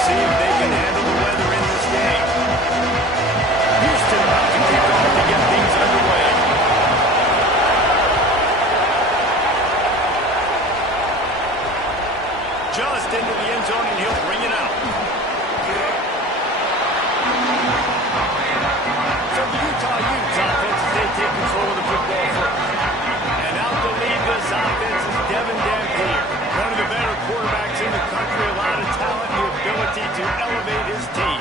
see if they can handle the weather in this game. Houston about to kick off to get things underway. Just into the end zone, and he'll bring it out. So the Utah Utes offense, they take control of the football first. And out to lead this offense is Devin Dampier. One of the better quarterbacks in the country, a lot of talent and the ability to elevate his team.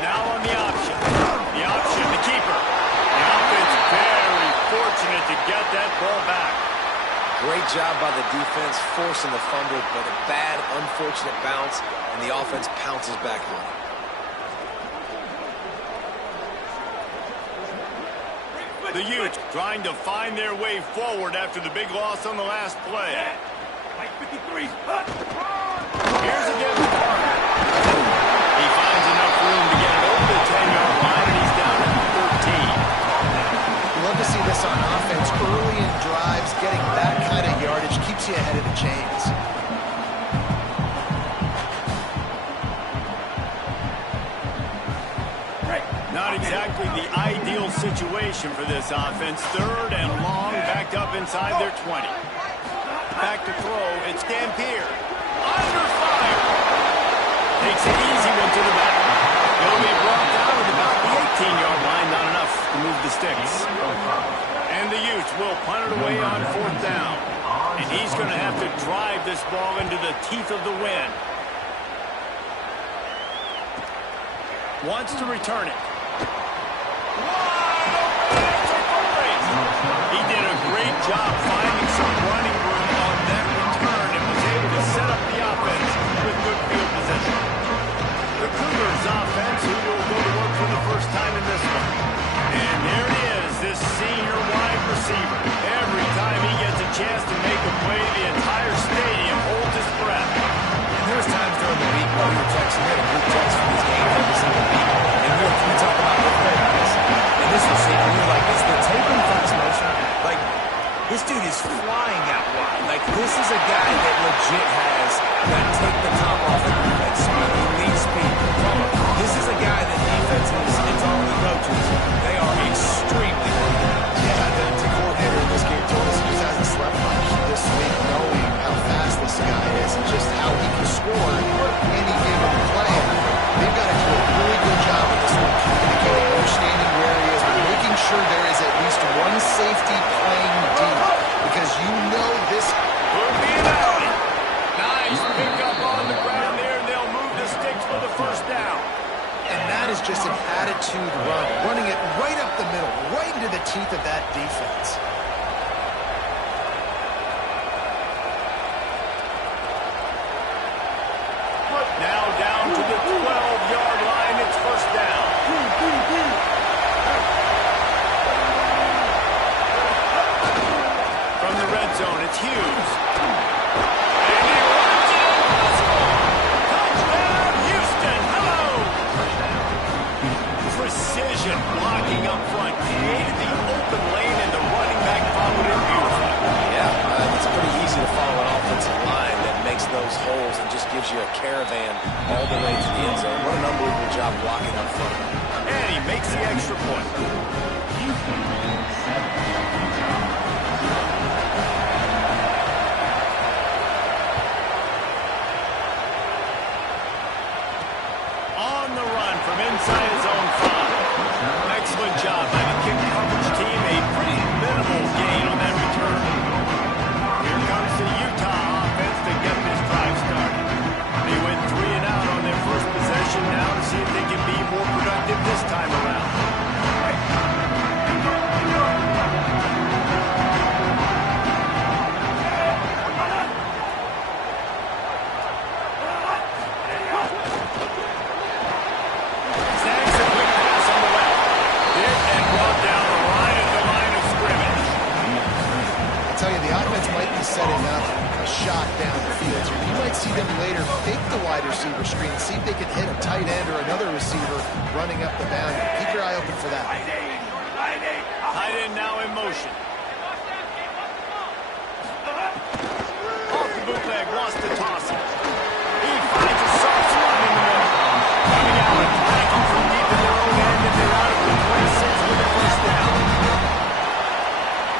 Now on the option. The option, the keeper. The offense very fortunate to get that ball back. Great job by the defense, forcing the fumble, but a bad, unfortunate bounce, and the offense pounces back on it. The Utes trying to find their way forward after the big loss on the last play. Here's again Parker. He finds enough room to get it over the 10-yard line, and he's down at 13. You love to see this on offense early in drives. Getting that kind of yardage keeps you ahead of the chains. Not exactly the ideal situation for this offense. Third and long, backed up inside their 20. Back to throw, it's Dampier. Under fire. Takes an easy one to the back. He'll be brought down at about the 18-yard line. Not enough to move the sticks. And the Utes will punt it away on fourth down. And he's going to have to drive this ball into the teeth of the wind. Wants to return it. He did a great job finding some running room on that return and was able to set up the offense with good field position. The Cougars offense, who will go to work for the first time in this one. And there he is, this senior wide receiver. Every time he gets a chance to make a play, the entire stadium holds its breath. And there's times during the week while you're texting, we had a group text for this game every single week, and we talk about the play-backs. And this receiver, we were like, is the tape in fast motion? Like, this dude is flying out wide. Like, this is a guy that legit has that take the top off the defense speed, elite speed. This is a guy that defenses, it's all the coaches, they are extremely good at. Yeah, the coordinator in this game told us he just hasn't slept much this week, knowing how fast this guy is and just how he can score any given play. They've got to do a really good job of this one, communicating, understanding where he is, but making sure there is at least one safety playing deep, because you know this will be an out. Nice pick up on the ground there, and they'll move the sticks for the first down. And that is just an attitude run, running it right up the middle, right into the teeth of that defense. Now down to the 12-yard line, it's first down. From the red zone, it's Hughes. And he runs it impossible. Touchdown, Houston. Hello. Precision blocking up front. Created the open lane, and the running back followed it beautifully. Yeah, it's pretty easy to follow an offensive line that makes those holes and just gives you a caravan all the way to the end zone. What an unbelievable job blocking up front. And he makes the extra point. On the run from inside his own 5. Excellent job by the kick coverage team. A pretty minimal gain on that return. Here comes the Utah offense to get this drive started. They went 3 and out on their first possession. Now to see if they can be more productive this time around. Snags a quick pass on the left. Hit and brought down the line of scrimmage. I tell you, the offense might be setting up a shot down the field here. You might see them later fake the wide receiver screen, see if they can hit tight end or another receiver running up the boundary. Keep your eye open for that. Tight end now in motion. Off the bootleg, wants to toss it. He finds a soft spot in the middle. Coming out, attacking from deep in their own end, and they're out of the 26 with a first down.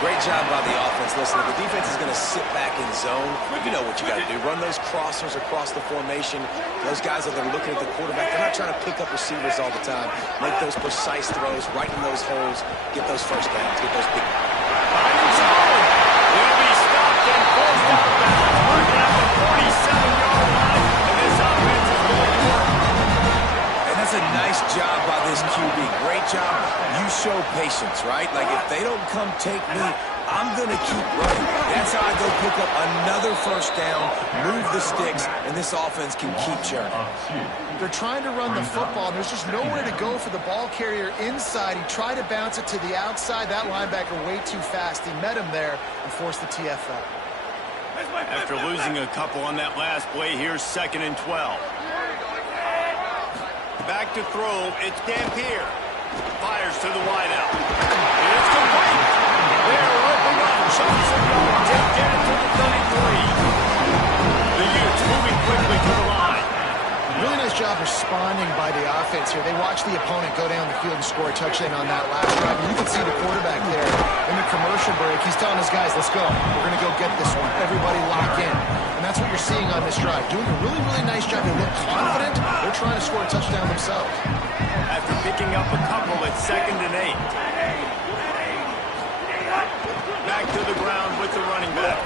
Great job by the offense. Listen, if the defense is going to sit back in zone, you know what you got to do. Run those crossers across the formation. Those guys that are looking at the quarterback, they're not trying to pick up receivers all the time. Make those precise throws, right in those holes, get those first downs, get those big... Finding zone. Will be stopped and forced out of bounds. Working at the 47-yard line, and this offense is going to work. And that's a nice job by this QB. Great job. You show patience, right? Like, if they don't come take me, I'm going to keep running. That's how I go pick up another first down, move the sticks, and this offense can keep churning. They're trying to run the football, and there's just nowhere to go for the ball carrier inside. He tried to bounce it to the outside. That linebacker way too fast. He met him there and forced the TFL. After losing a couple on that last play, here's 2nd and 12. Back to throw, it's Dampier. Fires to the wideout. It's complete. They're opening up. Johnson to get it to the 33. The Utes moving quickly to the line. Really nice job responding by the offense here. They watched the opponent go down the field and score a touchdown on that last drive. And you can see the quarterback there in the commercial break. He's telling his guys, let's go. We're going to go get this one. Everybody lock in. And that's what you're seeing on this drive. Doing a really, really nice job. They look confident. They're trying to score a touchdown themselves. After picking up a couple at 2nd and 8. Back to the ground with the running back.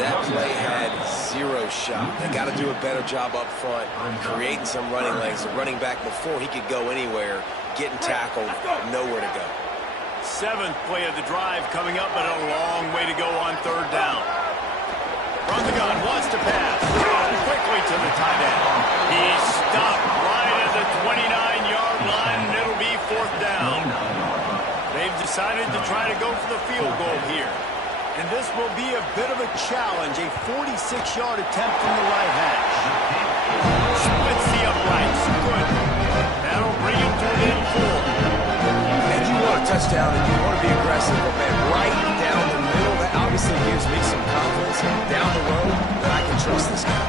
That play had zero shot. They got to do a better job up front, creating some running lanes. The running back, before he could go anywhere, getting tackled, nowhere to go. 7th play of the drive coming up, but a long way to go on 3rd down. From the gun, wants to pass. Quickly to the tight end. He's stopped right at the 29-yard line, and it'll be 4th down. They've decided to try to go for the field goal here. And this will be a bit of a challenge, a 46-yard attempt from the right hash. Splits the uprights. Good. That'll bring him to an end full. And you want a touchdown and you want to be aggressive, but man, right down the middle, that obviously gives me some confidence down the road that I can trust this guy.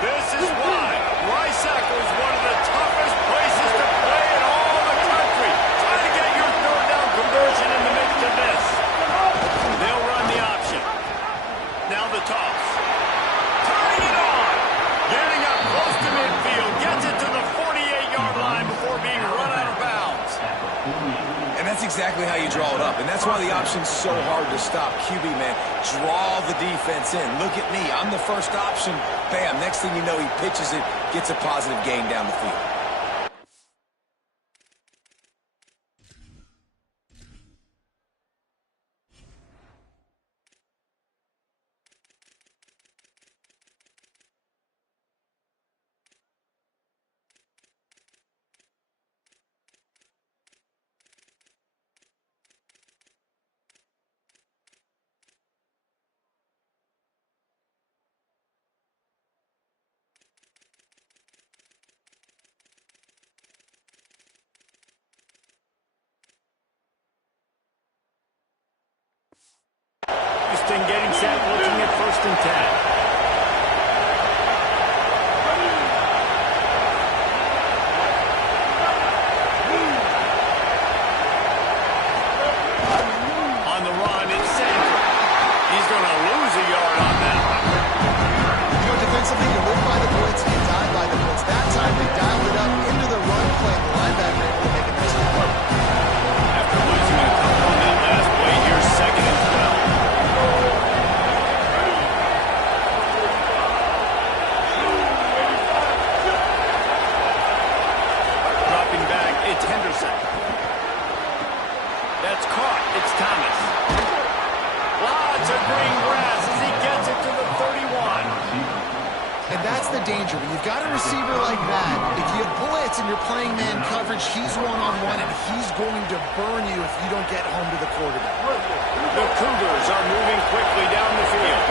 This is why Rice-Eccles is one of the toughest places to play in all the country. That's exactly how you draw it up, and that's why the option's so hard to stop. QB, man, draw the defense in. Look at me. I'm the first option. Bam. Next thing you know, he pitches it, gets a positive gain down the field. Houston getting set, looking at 1st and 10. On the run, it's Sanford. He's going to lose a yard on that one. You know, defensively, you live by the blitz, you die by the blitz. That time, they dialed it up into the run play. The linebacker able to make a nice play. After losing a couple on that last play, here's 2nd and 12. Dropping back, it's Henderson. That's caught. It's Thomas. Lots of green grass as he gets it to the 31. And that's the danger. When you've got a receiver like that, if you blitz and you're playing man coverage, he's one-on-one, and he's going to burn you if you don't get home to the quarterback. The Cougars are moving quickly down the field.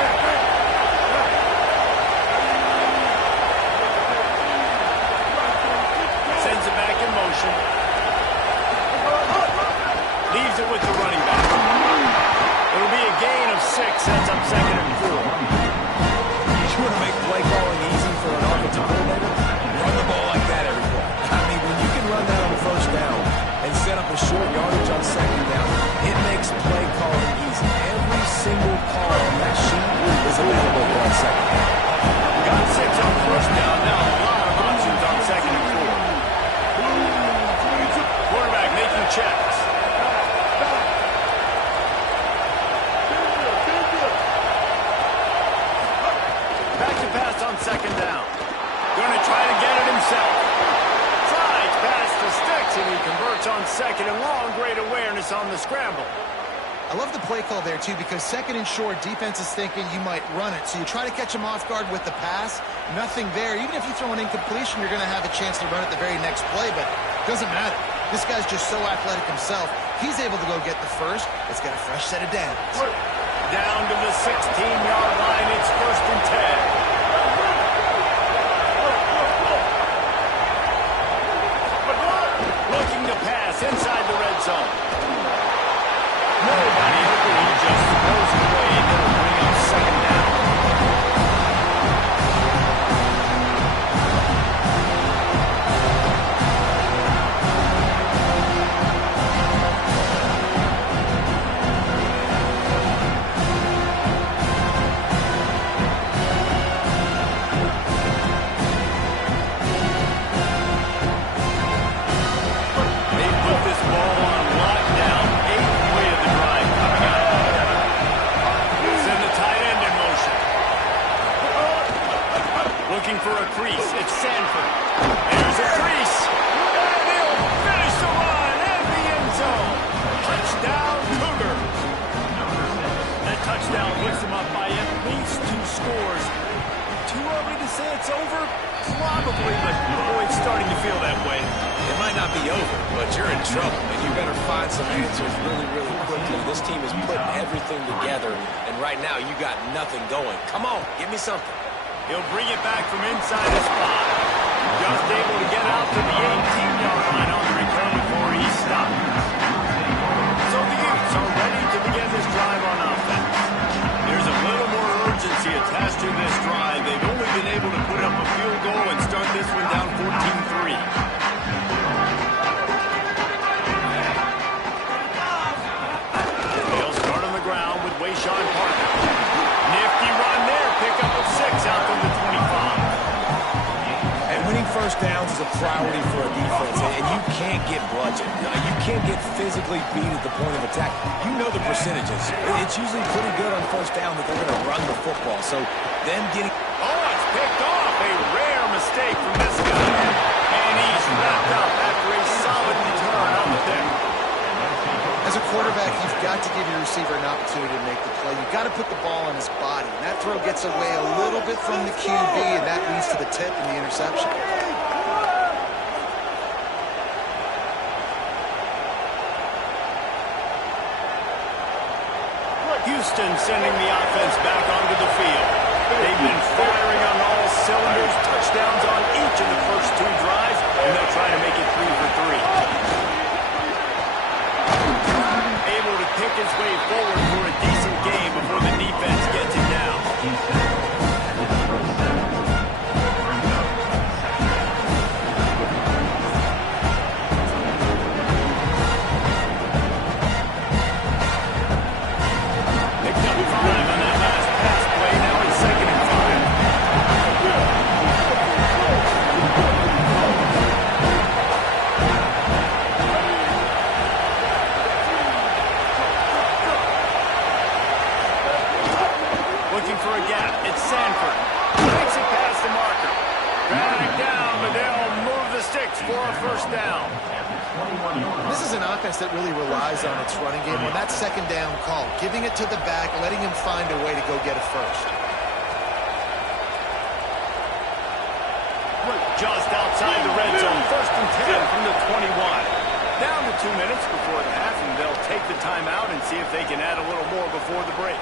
Sends it back in motion. Leaves it with the running back. It'll be a gain of 6. Sets up 2nd and 4. You want to make play calling easy for an offensive coordinator? Run the ball like that every play. I mean, when you can run that on 1st down and set up a short yardage on 2nd down, it makes play calling easy. Every single call on that sheet is available on 2nd down. Got 6 on 1st down. Now a lot of options on 2nd and 4. Quarterback making checks. Back to pass on 2nd down. Going to try to get it himself. Slides past the sticks, and he converts on 2nd and long. Great awareness on the scramble. I love the play call there, too, because 2nd and short, defense is thinking you might run it. So you try to catch him off guard with the pass. Nothing there. Even if you throw an incompletion, you're going to have a chance to run it the very next play, but it doesn't matter. This guy's just so athletic himself. He's able to go get the first. Let's get a fresh set of downs. Down to the 16-yard line. It's 1st and 10. Looking to pass inside the red zone. Nobody open. He just throws it away, and it'll bring up 2nd down. For a crease, it's Sanford. There's a crease, and he'll finish the run in the end zone. Touchdown, Cougars. That touchdown puts them up by at least 2 scores. Too early to say it's over? Probably, but boy, it's starting to feel that way. It might not be over, but you're in trouble, and you better find some answers really, really quickly. This team is putting everything together, and right now you got nothing going. Come on, give me something. He'll bring it back from inside the spot. Just able to get out to the 18-yard line on the return before he stopped. So the Utes are ready to begin this drive on offense. There's a little more urgency attached to this drive. They've only been able to put up a field goal and start this one down 14-3. They'll start on the ground with Wayshawn Parker. Nifty run there, pick up of 6 out to the 25. And winning 1st downs is a priority for a defense, and you can't get bloody. touch it. You can't get physically beat at the point of attack. You know the percentages. It's usually pretty good on first down that they're going to run the football. So them getting... Oh, it's picked off. A rare mistake from this guy. And he's wrapped up after a solid return on the pick. As a quarterback, you've got to give your receiver an opportunity to make the play. You've got to put the ball on his body. And that throw gets away a little bit from the QB, and that leads to the tip and the interception. Houston sending the offense back onto the field. They've been firing on all cylinders, touchdowns on each of the first 2 drives, and they'll try to make it 3 for 3. Able to pick his way forward for a decent game before the defense gets him down. For a gap, it's Sanford. Takes it past the marker. Dragged down, but they'll move the sticks for a first down. This is an offense that really relies on its running game. On that second down call, giving it to the back, letting him find a way to go get a first. Just outside the red zone, 1st and 10 from the 21. Down to 2 minutes before the half, and they'll take the timeout and see if they can add a little more before the break.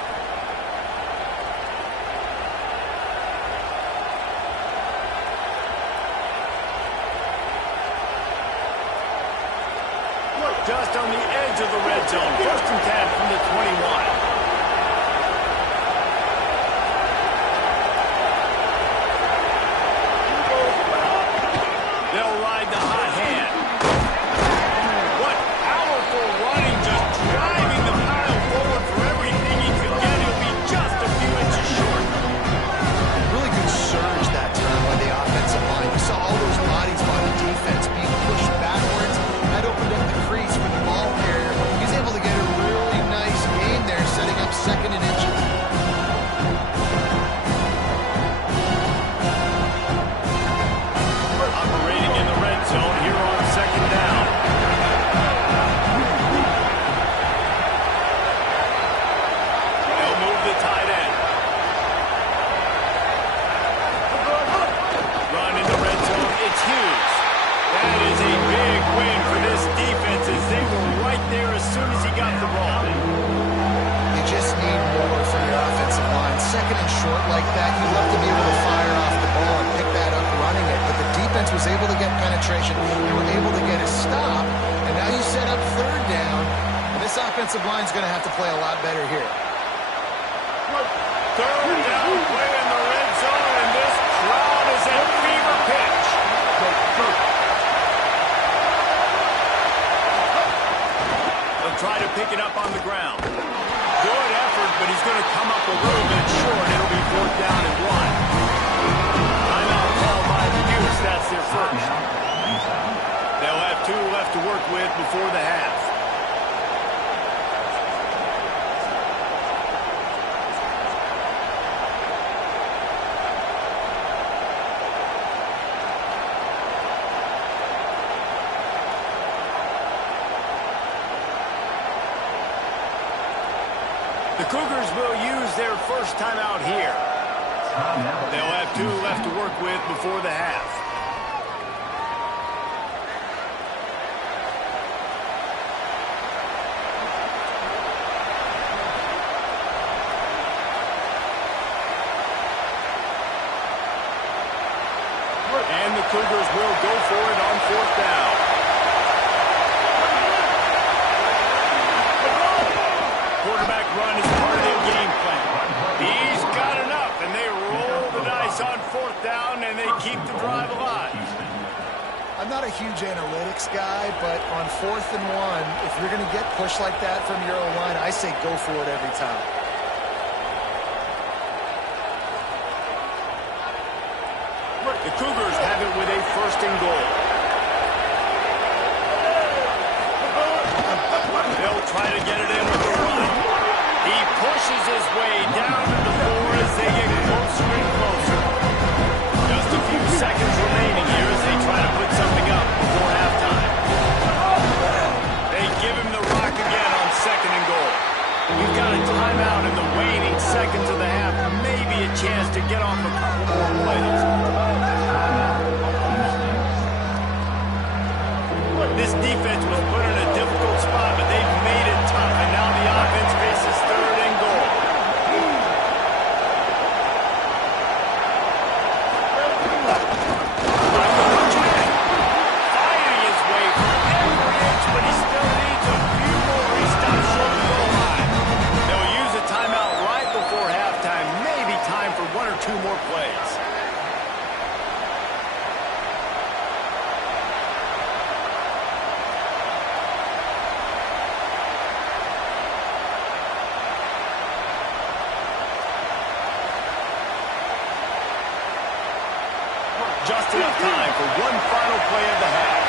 Just on the edge of the red zone. 1st and 10 from the 21. They'll ride the hot hand. What powerful running, just driving the pile forward for everything he could get. He'll be just a few inches short. Really good surge that time by the offensive line. You saw all those bodies by the defense being pushed backwards. That opened up the crease for the ball carrier. He's able to get a really nice gain there, setting up 2nd and inches. Operating in the red zone here on 2nd down. They'll move the tight end. Run in the red zone. It's Hughes. That is a big win for this defense as they were right there as soon as he got the ball. You just need more from your offensive line. 2nd and short like that, you love to be able to fire off the ball and pick that up running it. But the defense was able to get penetration. They were able to get a stop. And now you set up 3rd down. And this offensive line is going to have to play a lot better here. 3rd down play in the red zone, and this crowd is at fever pitch. They'll try to pick it up on the ground. Good effort, but he's going to come up a little bit short. It'll be 4th down and 1. Timeout called by the Utes. That's their first. They'll have 2 left to work with before the half. The Cougars will use their first timeout here. They'll have 2 left to work with before the half. And the Cougars will go for it on 4th down. Quarterback run is part of their game plan. He's got enough, and they roll the dice on 4th down, and they keep the drive alive. I'm not a huge analytics guy, but on 4th and 1, if you're going to get pushed like that from your own line, I say go for it every time. The Cougars have it with a 1st and goal. try to get it in with the run. He pushes his way down to the floor as they get closer and closer. Just a few seconds remaining here as they try to put something up before halftime. They give him the rock again on 2nd and goal. We've got a timeout in the waning seconds of the half. Maybe a chance to get off a couple more plays. This defense was put in a difficult spot, but they've made it tough, and now the offense faces 3rd and goal. Fighting his way for every inch, but he still needs a few more. He stops short of the goal line. They'll use a timeout right before halftime. Maybe time for 1 or 2 more plays. Just enough time for one final play of the half.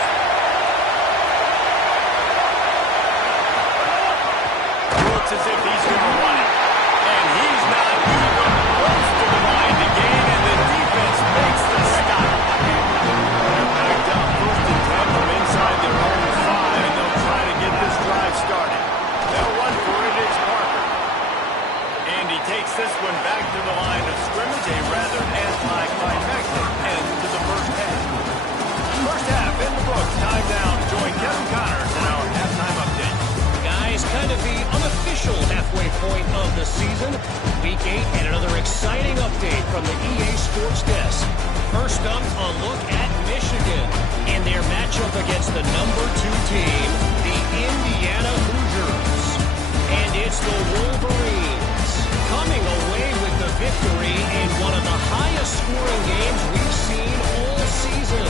Looks as if he's going to run it. And he's not even close to the line to gain, and the defense makes the stop. They're backed up 1st and 10 from inside their own 5, and they'll try to get this drive started. They'll run for it. It's Parker. And he takes this one back to the line of scrimmage, a rather anticlimactic end to the first half. First half in the books. Time down. Join Kevin Connors in our halftime update. Guys, kind of the unofficial halfway point of the season. Week 8 and another exciting update from the EA Sports Desk. First up, a look at Michigan in their matchup against the number 2 team, the Indiana Hoosiers. And it's the Wolverines coming away with the victory in one of the highest scoring games we've seen all season.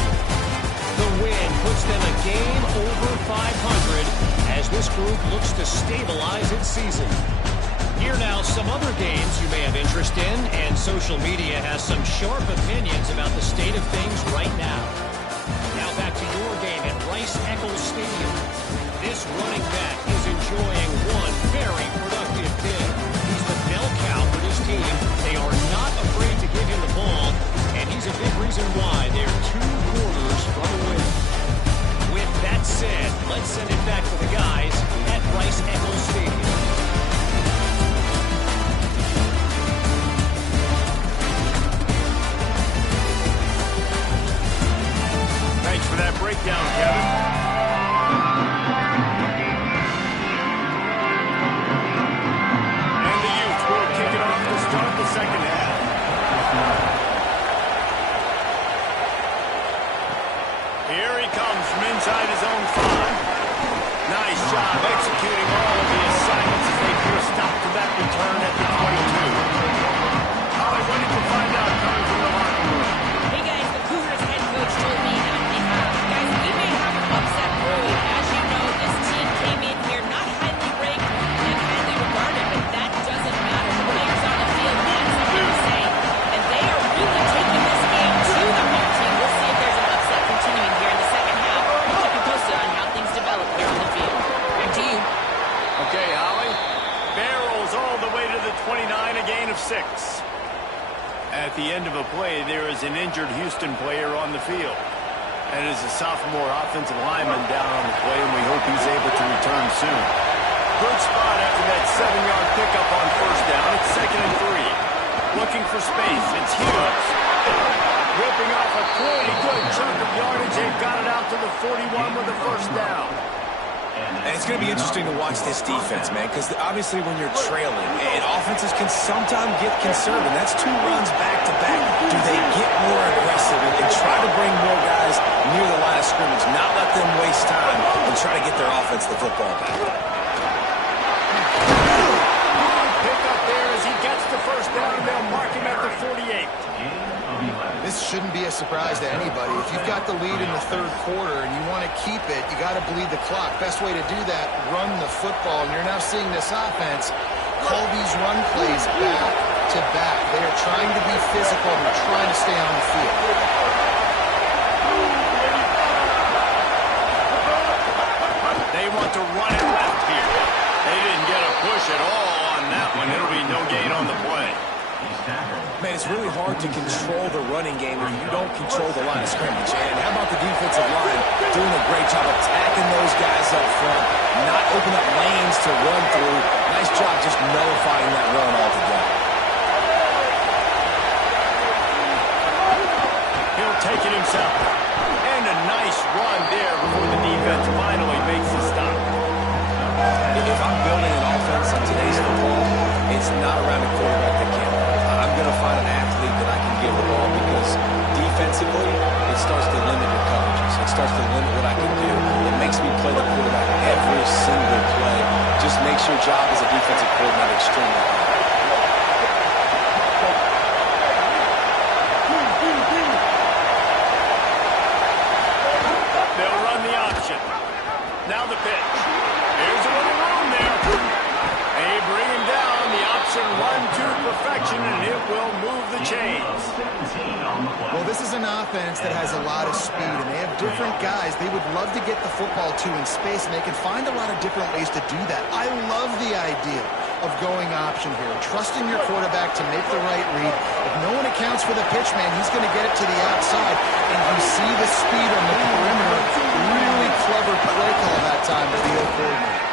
The win puts them a game over 500 as this group looks to stabilize its season. Here now, some other games you may have interest in, and social media has some sharp opinions about the state of things right now. Now back to your game at Rice-Eccles Stadium. This running back is enjoying one very productive day. He's the bell cow for this team. They are not afraid to give him the ball, and he's a big reason why they're 2 quarters from a win. With that said, let's send it back to the guys at Rice-Eccles Stadium. Thanks for that breakdown, Kevin. Second half. Here he comes from inside his own 5. Nice job executing all of the assignments as they put a stop to that return at the 22. Holly, what did you find out coming from the locker room? Hey guys, the Cougars head coach told me that guys, we may have an upset early. As you know, this team came in here not highly ranked and highly regarded, but that doesn't matter. The players on the field had something to say, and they are really taking this game to the home team. We'll see if there's an upset continuing here in the second half. We'll keep you posted on how things develop here on the field. Back to you. Okay, Holly. Barrels all the way to the 29, a gain of 6. At the end of a play, there is an injured Houston player on the field. That is a sophomore offensive lineman down on the play, and we hope he's able to return soon. Good spot after that 7-yard pickup on first down. It's 2nd and 3. Looking for space. It's Hughes. Ripping off a pretty good chunk of yardage. They've got it out to the 41 with a first down. And it's going to be interesting to watch this defense, man, because obviously when you're trailing, and offenses can sometimes get concerned, and that's 2 runs back-to-back. Do they get more aggressive and try to bring more guys near the line of scrimmage, not let them waste time, and try to get their offense the football back? Pick up there as he gets the first down, and they'll mark him at the 48. This shouldn't be a surprise to anybody. If you've got the lead in the 3rd quarter and you want to keep it, you got to bleed the clock. Best way to do that, run the football. And you're now seeing this offense call these run plays back to back. They are trying to be physical and they're trying to stay on the field. They want to run it left here. gain on the play. Man, it's really hard to control the running game if you don't control the line of scrimmage. And how about the defensive line doing a great job attacking those guys up front, not open up lanes to run through. Nice job just nullifying that run altogether. He'll take it himself. And a nice run there before the defense finally makes the stop. If I'm building an offense in today's football, it's not around a quarterback that can. I'm going to find an athlete that I can give the ball because defensively, it starts to limit your coverages. It starts to limit what I can do. It makes me play the quarterback every single play. Just makes your job as a defensive coordinator extremely hard. They'll run the option. Now the pitch. Here's a little room there. They bring him down. The option run to perfection, and it will move the chains. Well, this is an offense that has a lot of speed, and they have different guys they would love to get the football to in space, and they can find a lot of different ways to do that. I love the idea of going option here, trusting your quarterback to make the right read. If no one accounts for the pitch, man, he's going to get it to the outside, and you see the speed on the perimeter. Really clever play call that time by the old coordinator.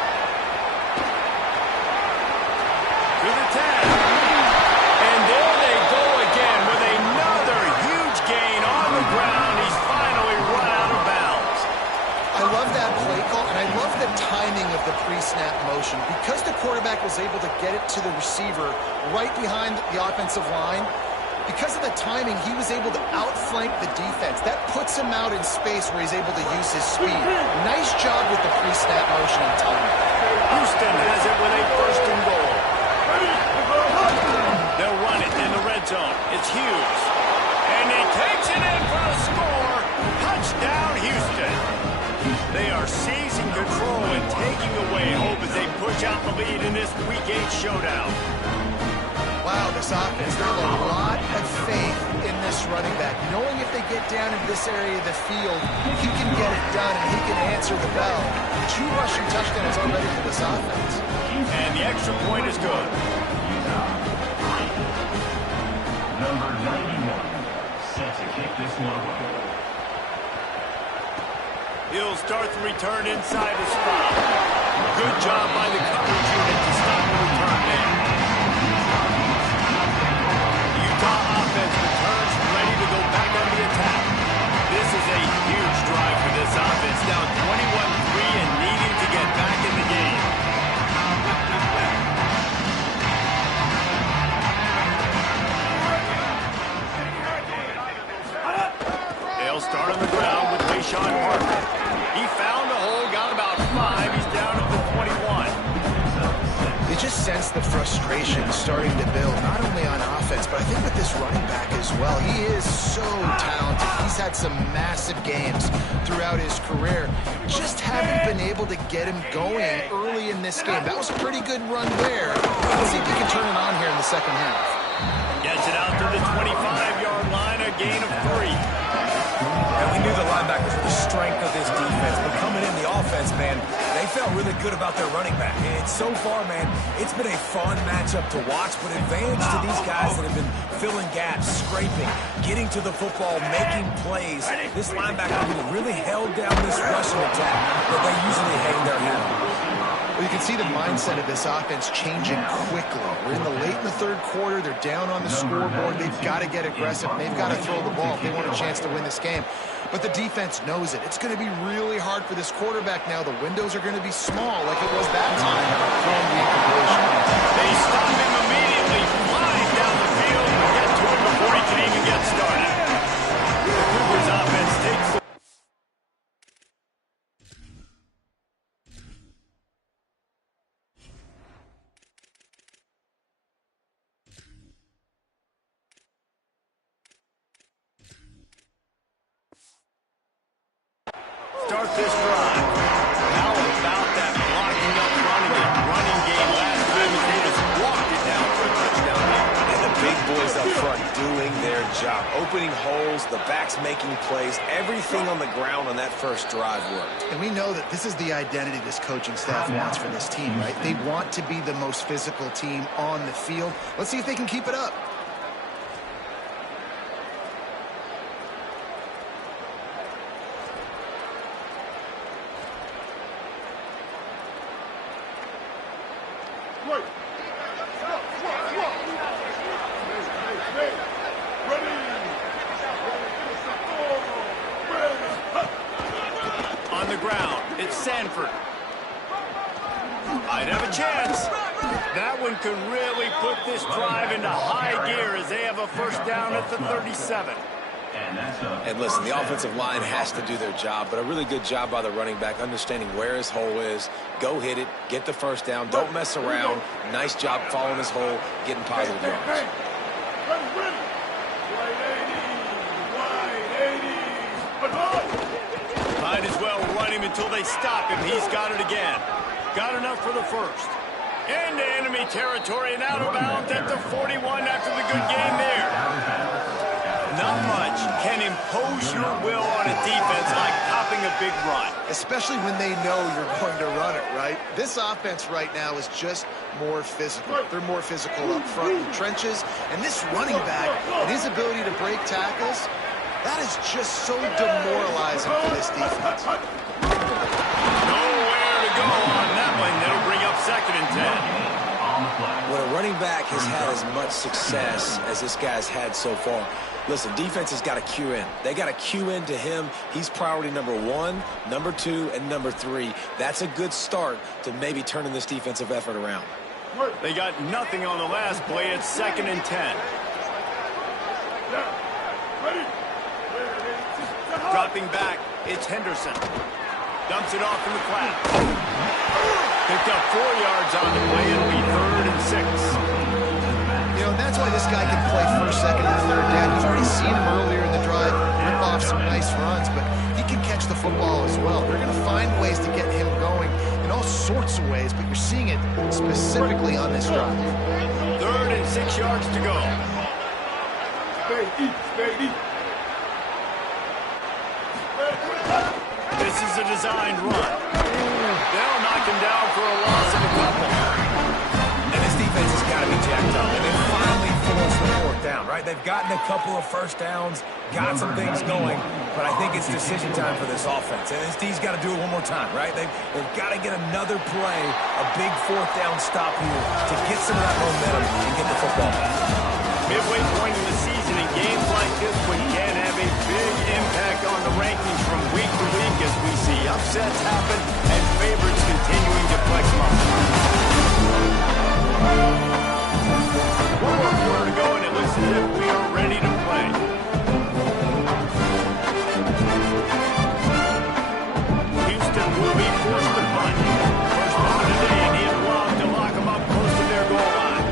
To the 10. And there they go again with another huge gain on the ground. He's finally run out of bounds. I love that play call, and I love the timing of the pre-snap motion. Because the quarterback was able to get it to the receiver right behind the offensive line, because of the timing, he was able to outflank the defense. That puts him out in space where he's able to use his speed. Nice job with the pre-snap motion and timing. Houston has it with a first and goal. They'll run it in the red zone. It's Hughes. And he takes it in for a score. Touchdown, Houston. They are seizing control and taking away hope as they push out the lead in this Week 8 showdown. Wow, this offense, they have a lot of faith in this running back. Knowing if they get down in this area of the field, he can get it done and he can answer the bell. 2 rushing touchdowns already for this offense. And the extra point is good. Number 91, set to kick this one away. He'll start the return inside the spot. Good job by the coverage unit to stop the return there. The Utah offense returns ready to go back on the attack. This is a huge drive for this offense, down 21-3 and needing to get back in the game. They'll start on the ground with Rashawn Parker. He found a hole, got about 5. He's down at the 21. You just sense the frustration starting to build, not only on offense, but I think with this running back as well. He is so talented. He's had some massive games throughout his career. Just haven't been able to get him going early in this game. That was a pretty good run there. Let's see if he can turn it on here in the second half. Gets it out to the 25-yard line, a gain of 3. And we knew the linebackers were the strength of this defense, but coming in the offense, man, they felt really good about their running back. And so far, man, it's been a fun matchup to watch, but advantage to these guys that have been filling gaps, scraping, getting to the football, making plays. This linebacker really held down this rushing attack that they usually hang their hat on. Well, you can see the mindset of this offense changing quickly. We're late in the third quarter. They're down on the scoreboard. They've got to get aggressive. They've got to throw the ball if they want a chance to win this game. But the defense knows it. It's going to be really hard for this quarterback now. The windows are going to be small like it was that time throwing the incompletion. They stop him immediately, flying down the field, and get to him before he can even get started. The Cougars offense takes the start this drive. How about that blocking up front of the running game last time as they just walked it down for a touchdown there. And the big boys up front doing their job. opening holes, the backs making plays, everything on the ground on that first drive worked. And we know that this is the identity this coaching staff wants for this team, right? They want to be the most physical team on the field. Let's see if they can keep it up. On the ground, it's Sanford. Might have a chance. That one could really put this drive into high gear as they have a first down at the 37. And listen, the offensive line has to do their job, but a really good job by the running back understanding where his hole is. Go hit it, get the first down, don't mess around. Nice job following his hole, getting positive yards. Might as well run him until they stop him. He's got it again. Got enough for the first. Into enemy territory and out of bounds at the 41 after the good game there. Not much can impose your will on a defense like popping a big run. Especially when they know you're going to run it, right? This offense right now is just more physical. They're more physical up front in the trenches. And this running back and his ability to break tackles, that is just so demoralizing for this defense. Nowhere to go on that one. That'll bring up 2nd and 10. When a running back has had as much success as this guy's had so far, listen, defense has got to cue in. They got to cue in to him. He's priority number 1, number 2, and number 3. That's a good start to maybe turning this defensive effort around. They got nothing on the last play. It's 2nd and 10. Dropping back, it's Henderson. Dumps it off in the flat. Picked up 4 yards on the play. It'll be 3rd and 6. You know, and that's why this guy can play 1st, 2nd, and 3rd down. You've already seen him earlier in the drive rip off some nice runs, but he can catch the football as well. They're going to find ways to get him going in all sorts of ways, but you're seeing it specifically on this drive. 3rd and 6 yards to go. This is a designed run. They'll knock him down for a loss of a couple. And this defense has got to be jacked up. And they finally forced the 4th down, right? They've gotten a couple of first downs, got some things going, but I think it's decision time for this offense. And this D's got to do it one more time, right? They've got to get another play, a big 4th down stop here to get some of that momentum and get the football back. Midway point in the season, and games like this one can have a big impact on the rankings from week to week as we see upsets happen and favorites continuing to flex muscle. 1 more quarter to go, and it looks as if we are ready to play. Houston will be forced to punt. First punt of the day, and he is allowed to lock them up close to their goal line.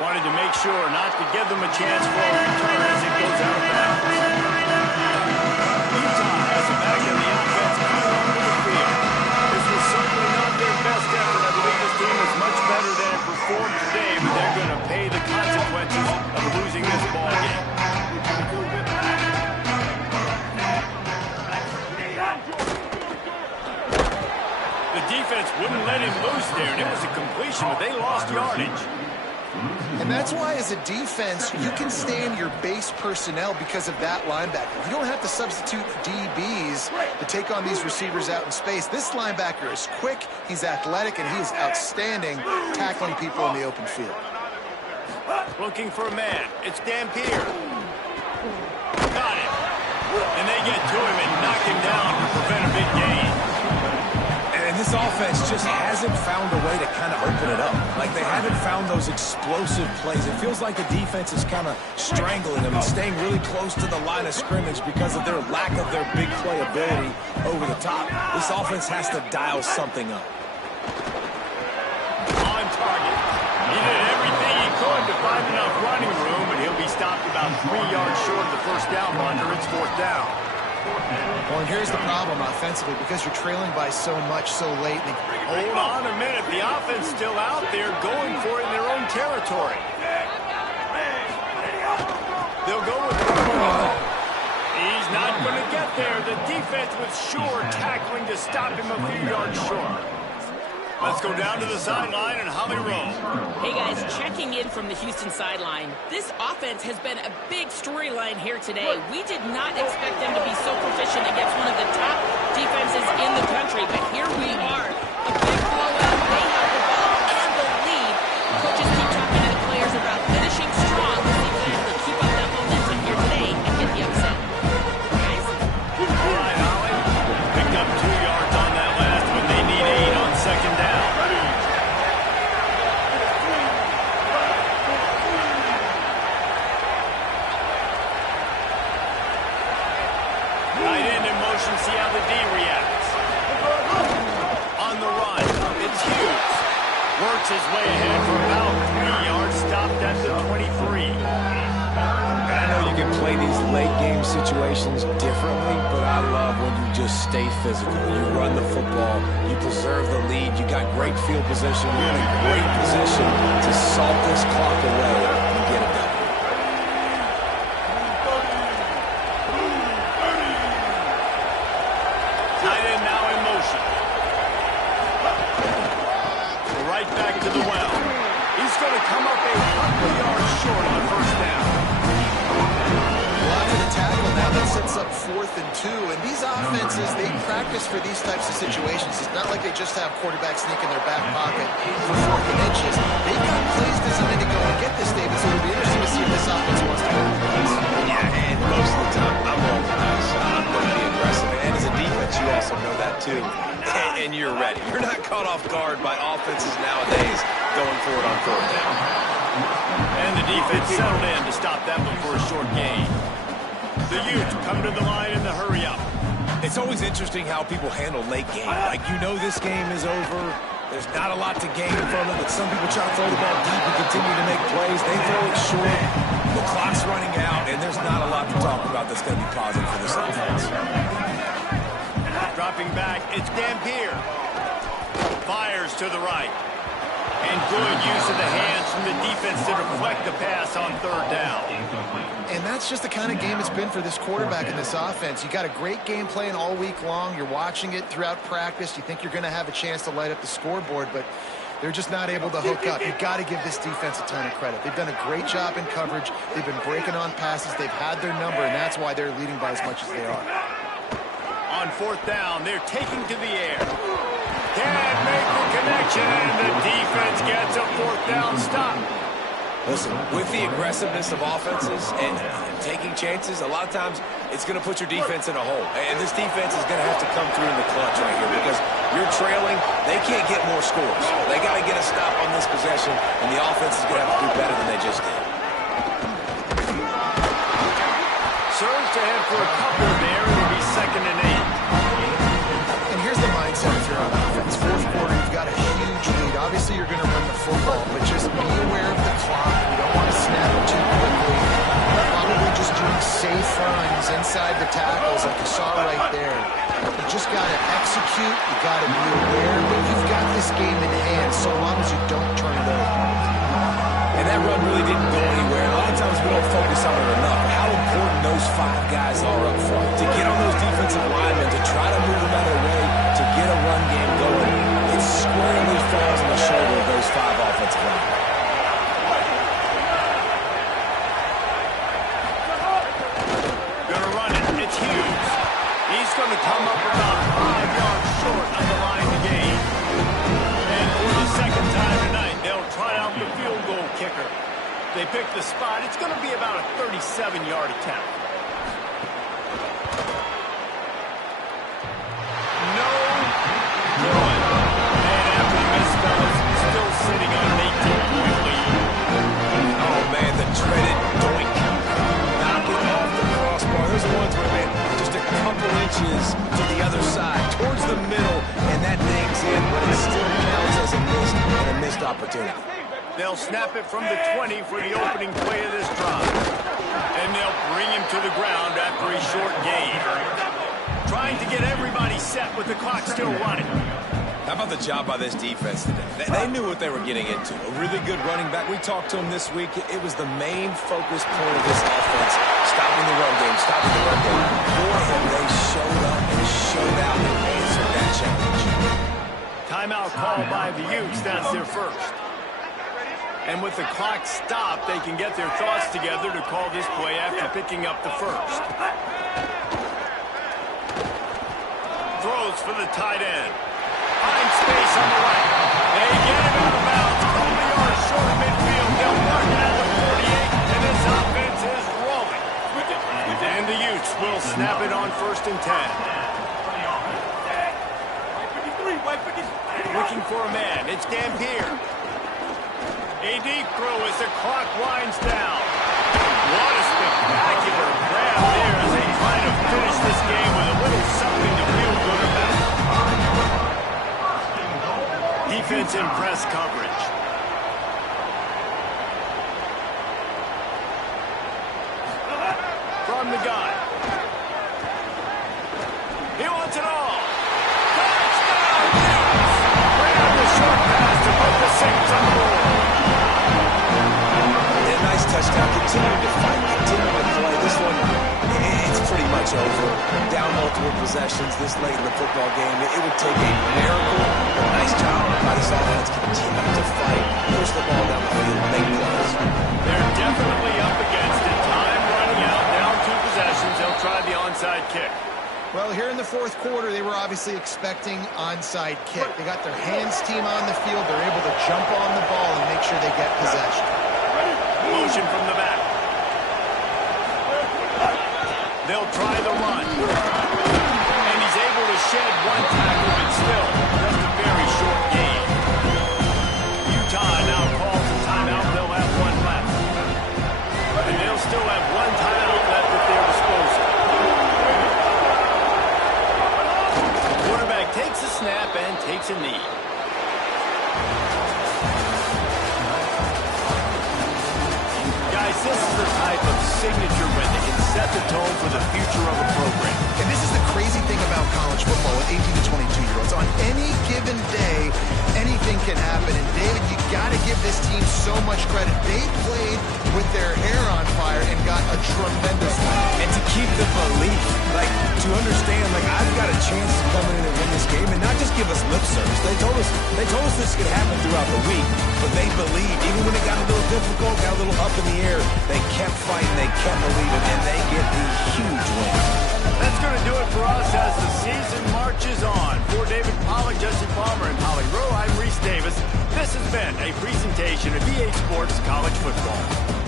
Wanted to make sure not to give them a chance for a return as it goes out of bounds. Utah has it back in the offense coming onto the field. This was certainly not their best effort. I believe this team is much better than it performed today, but they're going to pay the consequences of losing this ball game. The defense wouldn't let him loose there, and it was a completion, but they lost yardage. And that's why, as a defense, you can stay in your base personnel because of that linebacker. You don't have to substitute DBs to take on these receivers out in space. This linebacker is quick, he's athletic, and he is outstanding tackling people in the open field. Looking for a man. It's Dampier. Got it. And they get to him and knock him down to prevent a big gain. And this offense just hasn't found a way to kind of open it up. Like, they haven't found those explosive plays. It feels like the defense is kind of strangling them and staying really close to the line of scrimmage because of their lack of their big play ability over the top. This offense has to dial something up. On target. He did everything he could to find enough running room, but he'll be stopped about 3 yards short of the first down under. It's 4th down. Well, and here's the problem offensively, because you're trailing by so much so late. Hold on a minute. The offense still out there going for it in their own territory. They'll go with Romo. He's not going to get there. The defense was sure tackling to stop him a few yards short. Let's go down to the sideline and Holly Rowe. Hey guys, checking in from the Houston sideline. This offense has been a big storyline here today. We did not expect them to be so proficient against one of the top defenses in the country, but here we are. A big blowout. They have the ball and the lead. Coaches keep talking to the players about finishing strong. See if they can keep up that momentum here today and get the upset. Guys? All right, Holly. Picked up 2 yards on that last one. They need 8 on second down. Tight end in motion, see how the D reacts. On the run, it's Hughes. Works his way ahead for about 3 yards, stopped at the 23. I know you can play these late game situations differently, but I love when you just stay physical. You run the football, you preserve the lead, you got great field position, you're in a great position to salt this clock away and get it done. Tight end now in motion. Right back to the well. He's going to come up a couple yards short on first down. After the tackle, now that sets up 4th and 2. And these offenses, they practice for these types of situations. It's not like they just have quarterbacks sneak in their back pocket for 4th and inches. They've got plays designed to go and get this, David, so it'll be interesting to see if this offense wants to go for this. Yeah, and most of the time, I'm going for this. I'm going to be aggressive. And as a defense, you also know that too. And you're ready. You're not caught off guard by offenses nowadays going for it on 4th down. And the defense settled in to stop that one for a short gain. The Utes come to the line in the hurry up. It's always interesting how people handle late game. Like, you know this game is over. There's not a lot to gain from it, but some people try to throw the ball deep and continue to make plays. They throw it short. The clock's running out, and there's not a lot to talk about that's going to be positive for this offense. Dropping back, it's Dampier. Fires to the right. And good use of the hands from the defense to deflect the pass on 3rd down. And that's just the kind of game it's been for this quarterback in this offense. You got a great game plan all week long. You're watching it throughout practice. You think you're going to have a chance to light up the scoreboard, but they're just not able to hook up. You've got to give this defense a ton of credit. They've done a great job in coverage. They've been breaking on passes. They've had their number, and that's why they're leading by as much as they are. On 4th down, they're taking to the air. Can't make the connection, and the defense gets a 4th down stop. Listen, with the aggressiveness of offenses and taking chances, a lot of times it's going to put your defense in a hole. And this defense is going to have to come through in the clutch right here because you're trailing. They can't get more scores. They got to get a stop on this possession, and the offense is going to have to do better than they just did. Surge ahead for a couple there. It'll be 2nd and 8. And here's the mindset if you're on offense. 4th quarter, you've got a huge lead. Obviously, you're going to run the football, but just be aware of the clock. You don't want to snap it too quickly. Probably just doing safe runs inside the tackles like you saw right there. You just got to execute. You got to be aware, but you've got this game in hand so long as you don't turn it over. And that run really didn't go anywhere. A lot of times we don't focus on it enough. How important those 5 guys are up front. To get on those defensive linemen, to try to move them out of the way, to get a run game going, it squarely falls on the shoulder of those 5 offensive linemen. Gonna run it. It's Hughes. He's going to come up about 5 yards short on the line to gain. And for the 2nd time tonight, they'll try out the field goal kicker. They pick the spot. It's going to be about a 37-yard attempt. No good. And after the miss, fellas, still sitting on an 18-point lead. Oh, man, the dreaded doink. Knocking off the crossbar. Those are ones where, man, just a couple inches to the other side, towards the middle, and that dings in, but it still counts as a missed opportunity. They'll snap it from the 20 for the opening play of this drive. And they'll bring him to the ground after a short gain. Trying to get everybody set with the clock still running. How about the job by this defense today? They knew what they were getting into. A really good running back. We talked to him this week. It was the main focus point of this offense. Stopping the run game, stopping the run game. Boy, have they showed up and showed out and answered that challenge. Timeout called by the Utes. That's their first. And with the clock stopped, they can get their thoughts together to call this play after picking up the first. Throws for the tight end. Finds space on the right. They get him out of bounds. Couple yards short of midfield. They'll mark it at the 48, and this offense is rolling. And the Utes will snap it on 1st and 10. Looking for a man. It's Dampier. A deep throw as the clock winds down. What a spectacular grab there as they try to finish this game with a little something to feel good about. Defense in press coverage. From the gun. He wants it all. Touchdown! Bring out the short pass to put the 6 on the board. Yeah, nice touchdown. Continuing to fight, continuing to play. This one, it's pretty much over. Down multiple possessions this late in the football game. It would take a miracle. A nice job by this offense. Continue to fight, push the ball down the field, make plays. They're definitely up against it. Time running out. Down 2 possessions. They'll try the onside kick. Well, here in the 4th quarter, they were obviously expecting onside kick. They got their hands team on the field. They're able to jump on the ball and make sure they get possession. Motion from the back. They'll try the run. And he's able to shed 1 tackle, but still just a very short game. Utah now calls a timeout. They'll have 1 left. And they'll still have 1 timeout left at their disposal. Quarterback takes a snap and takes a knee. Guys, this is the type of signature win that can set the tone for the future of a program. And this is the crazy thing about college football with 18 to 22-year-olds. On any given day, anything can happen. And David, you got to give this team so much credit. They played with their hair on fire and got a tremendous win. And to keep the belief, like, to understand, like, I've got a chance to come in and win this game and not just give us lip service. They told us this could happen throughout the week, but they believed. Even when it got a little difficult, got a little up in the air, they kept fighting, they kept believing, and they get the huge win. That's going to do it for us as the season marches on. For David Pollack, Jesse Palmer, and Holly Rowe, I'm Reese Davis. This has been a presentation of EA Sports College Football.